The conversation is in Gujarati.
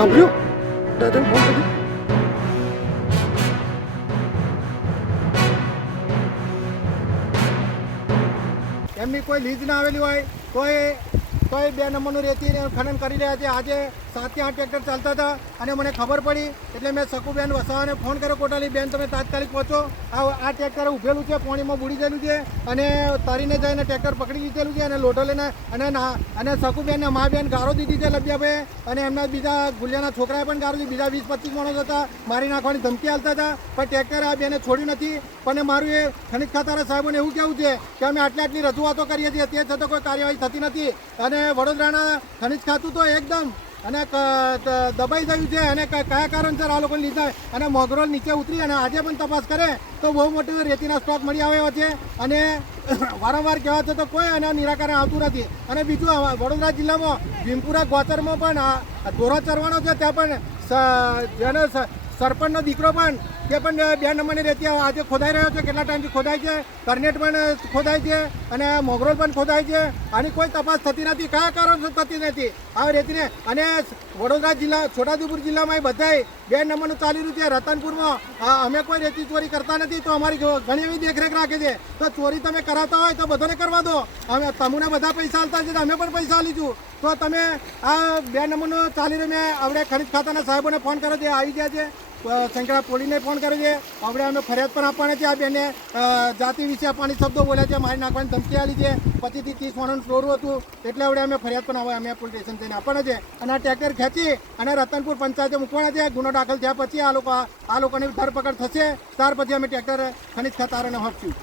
સાંભળ્યું દાદા ફોન કર્યો એમની કોઈ લીઝ ના આવેલી હોય તોય 2 નંબરનું રેતી ખનન કરી રહ્યા છે. આજે 7 થી 8 ટ્રેક્ટર ચાલતા હતા અને મને ખબર પડી એટલે મેં શકુબેન વસાવાને ફોન કર્યો. કોટાલી બેન તમે તાત્કાલિક પહોંચો, આ ટ્રેક્ટર ઊભેલું છે, પાણીમાં બુડી ગયેલું છે અને તરીને જઈને ટ્રેક્ટર પકડી લીધેલું છે અને લોઢો લઈને અને શકુબેનને મા બેન ગારો દીધી છે લબ્યાભાઈ અને એમના બીજા ગુલિયાના છોકરાએ પણ ગારો દીધી. બીજા 20-25 માણસ હતા, મારી નાખવાની ધમકી આપતા હતા પણ ટ્રેક્ટર આ બેને છોડ્યું નથી. પણ મારું એ ખનિજ ખાતાના સાહેબોને એવું કહેવું છે કે અમે આટલી રજૂઆતો કરીએ છીએ તે છતાં કોઈ કાર્યવાહી થતી નથી અને વડોદરાના ખનિજ ખાતું તો એકદમ અને દબાઈ ગયું છે અને કયા કારણસર આ લોકોને લીધા અને મોગરોલ નીચે ઉતરી અને આજે પણ તપાસ કરે તો બહુ મોટો રેતીના સ્ટોક મળી આવ્યો છે અને વારંવાર કહેવા છતાં કોઈ એના નિરાકરણ આવતું નથી. અને બીજું વડોદરા જિલ્લામાં ભીમપુરા ગોચરમાં પણ ઢોરો ચરવાનો છે, ત્યાં પણ જેનો સરપંચનો દીકરો પણ તે પણ 2 નંબરની રેતી આજે ખોદાઈ રહ્યો છે. કેટલા ટાઈમથી ખોદાય છે, કરનેટ પણ ખોદાય છે અને મોગરોલ પણ ખોદાય છે. આની કોઈ તપાસ થતી નથી, કયા કારણસર થતી નથી આ રેતીને. અને વડોદરા જિલ્લા છોટાઉદેપુર જિલ્લામાં બધાય 2 નંબરનું ચાલી રહ્યું છે. રતનપુરમાં અમે કોઈ રેતી ચોરી કરતા નથી તો અમારી ઘણી એવી દેખરેખ રાખે છે. તો ચોરી તમે કરાવતા હોય તો બધાને કરવા દો. અમે તમને બધા પૈસા આલતા છે, અમે પણ પૈસા આલીશું. તો તમે આ 2 નંબરનું ચાલી રહ્યું મેં આપણે ખનિજ ખાતાના સાહેબોને ફોન કર્યો છે, આવી ગયા છે. શંકરા પોલીસને ફોન કર્યો છે. આપણે અમે ફરિયાદ પણ આપવાની છે. આ બેને જાતિ વિશે આપવાની શબ્દો બોલ્યા છે, મારી નાખવાની ધમકી આલી છે. 25 થી 30 માણસનું ટોળું હતું એટલે આપણે અમે ફરિયાદ પણ અમે પોલીસ સ્ટેશન જઈને આપવાના છે. અને આ ટ્રેક્ટર ખેંચી અને રતનપુર પંચાયતે મૂકવાના છે. ગુનો દાખલ થયા પછી આ લોકોની ધરપકડ થશે, ત્યાર પછી અમે ટ્રેક્ટર ખનિજ ખાતાને આપશું.